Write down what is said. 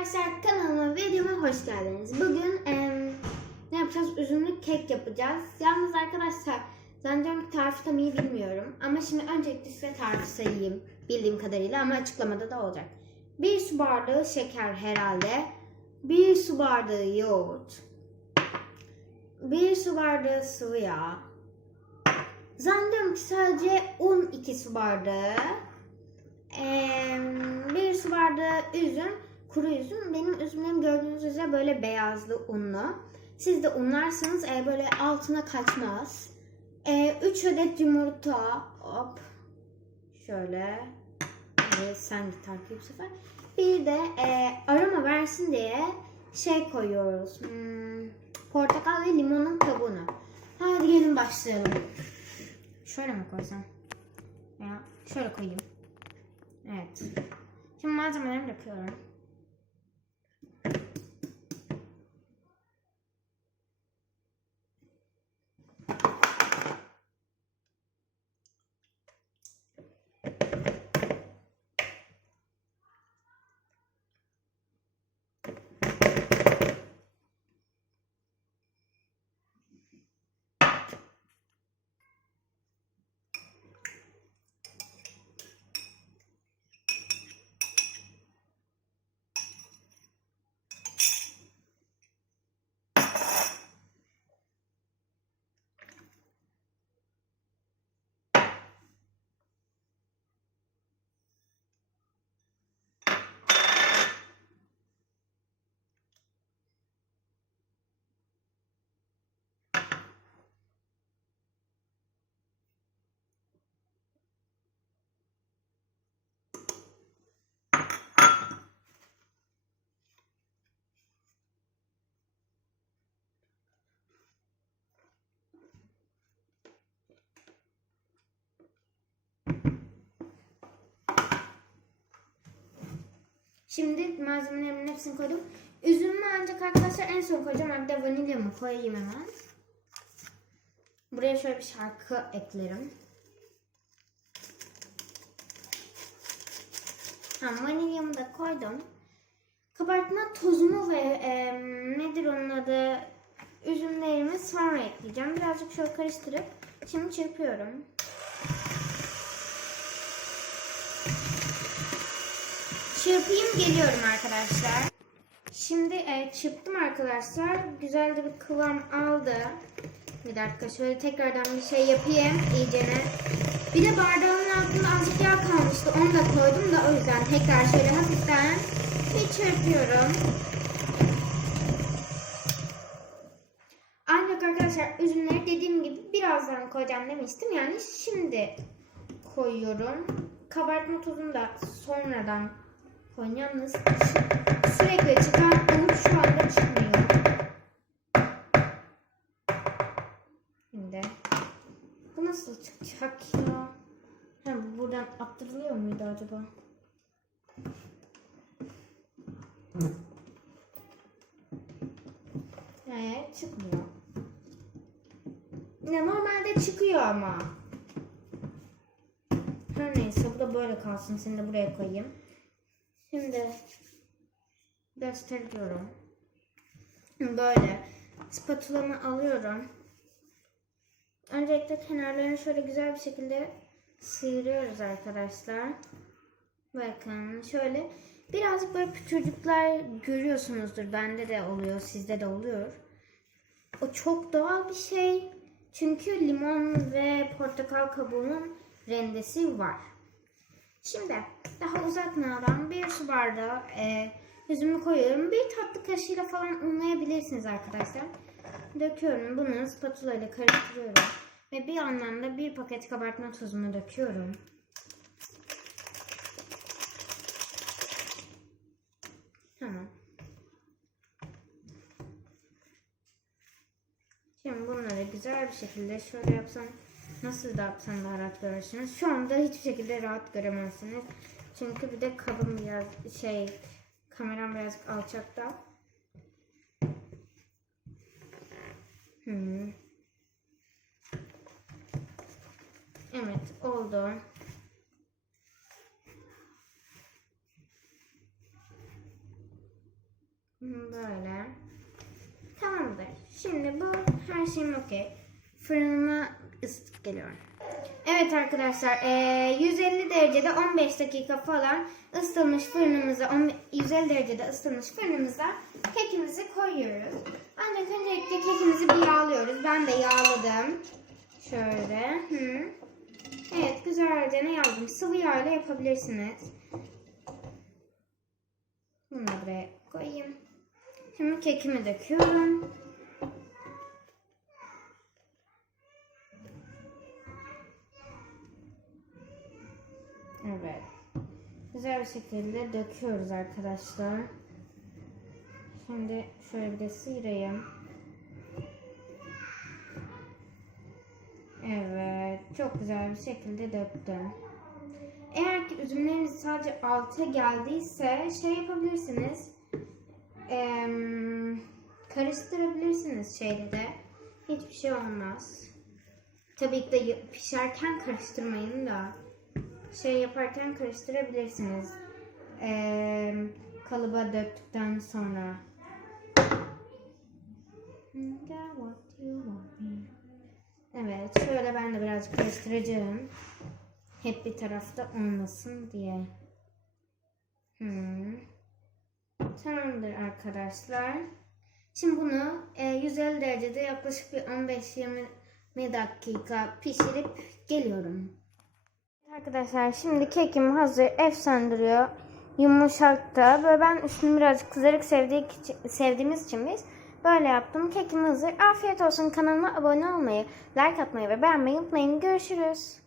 arkadaşlar kanalıma videoma hoş geldiniz. Bugün em, ne yapacağız? Üzümlü kek yapacağız. Yalnız arkadaşlar zannediyorum ki tarifi tam iyi bilmiyorum. Ama şimdi öncelikle size tarifi sayayım bildiğim kadarıyla ama açıklamada da olacak. Bir su bardağı şeker herhalde. Bir su bardağı yoğurt. Bir su bardağı sıvı yağ. Zannediyorum ki sadece un 2 su bardağı. Bir su bardağı üzüm, kuru üzüm. Benim üzümlerim gördüğünüz üzere böyle beyazlı unlu. Siz de unlarsanız e, böyle altına kaçmaz. 3 adet yumurta. Hop. Şöyle. Evet, sen git takip bu sefer. Bir de e, aroma versin diye şey koyuyoruz. Hmm, portakal ve limonun kabuğunu. Hadi gelin başlayalım. Şöyle mi koysam? Ya şöyle koyayım. Evet. Şimdi malzemelerimi döküyorum. Şimdi malzemelerimin hepsini koydum. Üzümümü ancak arkadaşlar en son koyacağım. Bir de vanilyamı koyayım hemen. Buraya şöyle bir şarkı eklerim. Tamam vanilyamı da koydum. Kabartma tozumu ve e, nedir onun adı üzümlerimi sonra ekleyeceğim. Birazcık şöyle karıştırıp şimdi çırpıyorum. Çırpayım geliyorum arkadaşlar. Şimdi e, çırptım arkadaşlar. Güzel de bir kıvam aldı. Bir dakika şöyle tekrardan bir şey yapayım iyicene. Bir de bardağımın altında azıcık yağ kalmıştı. Onu da koydum da o yüzden tekrar şöyle hafiften bir çırpıyorum. Ancak arkadaşlar üzümleri dediğim gibi birazdan koyacağım demiştim. Yani şimdi koyuyorum. Kabartma tozunu da sonradan koyun. Yalnız sürekli çıkartıp şu anda çıkmıyor. Şimdi bu nasıl çıkacak ya? Ha, bu buradan attırılıyor muydu acaba? Evet çıkmıyor. Ya normalde çıkıyor ama. Her neyse bu da böyle kalsın. Seni de buraya koyayım. Şimdi gösteriyorum. Böyle spatulamı alıyorum. Öncelikle kenarlarını şöyle güzel bir şekilde sıyırıyoruz arkadaşlar. Bakın şöyle birazcık böyle pütürcükler görüyorsunuzdur. Bende de oluyor, sizde de oluyor. O çok doğal bir şey. Çünkü limon ve portakal kabuğunun rendesi var. Şimdi daha uzatmadan bir su bardağı e, üzümü koyuyorum. Bir tatlı kaşığıyla falan unlayabilirsiniz arkadaşlar. Döküyorum. Bunu spatula ile karıştırıyorum. Ve bir yandan da bir paket kabartma tozunu döküyorum. Tamam. Şimdi bunları güzel bir şekilde şöyle yapsam nasıl da yapsam daha rahat görürsünüz. Şu anda hiçbir şekilde rahat göremezsiniz. Çünkü bir de kabım biraz şey kameram biraz alçakta. Hmm. Evet oldu. Böyle. Tamamdır. Şimdi bu her şeyim okey. Fırınıma ısıtıp geliyorum. Evet arkadaşlar eee, 150 derecede 15 dakika falan ısıtılmış fırınımıza 10 150 derecede ısıtılmış fırınımıza kekimizi koyuyoruz. Ancak öncelikle kekimizi bir yağlıyoruz. Ben de yağladım. Şöyle. Hı. Evet güzelce ne yağladım. Sıvı yağ ile yapabilirsiniz. Bunu da buraya koyayım. Şimdi kekimi döküyorum. Evet. Güzel bir şekilde döküyoruz arkadaşlar. Şimdi şöyle bir de sıyırayım. Evet. Çok güzel bir şekilde döktüm. Eğer ki üzümleriniz sadece alta geldiyse şey yapabilirsiniz. Em, karıştırabilirsiniz şeyde de. Hiçbir şey olmaz. Tabii ki de pişerken karıştırmayın da şey yaparken karıştırabilirsiniz. Em, kalıba döktükten sonra. Evet, şöyle ben de biraz karıştıracağım. Hep bir tarafta olmasın diye. Hmm. Tamamdır arkadaşlar. Şimdi bunu e, 150 derecede yaklaşık bir 15-20 dakika pişirip geliyorum. Arkadaşlar şimdi kekim hazır. Efsane duruyor. Yumuşak da. Böyle ben üstünü birazcık kızarık sevdiği, sevdiğimiz için biz böyle yaptım. Kekim hazır. Afiyet olsun. Kanalıma abone olmayı, like atmayı ve beğenmeyi unutmayın. Görüşürüz.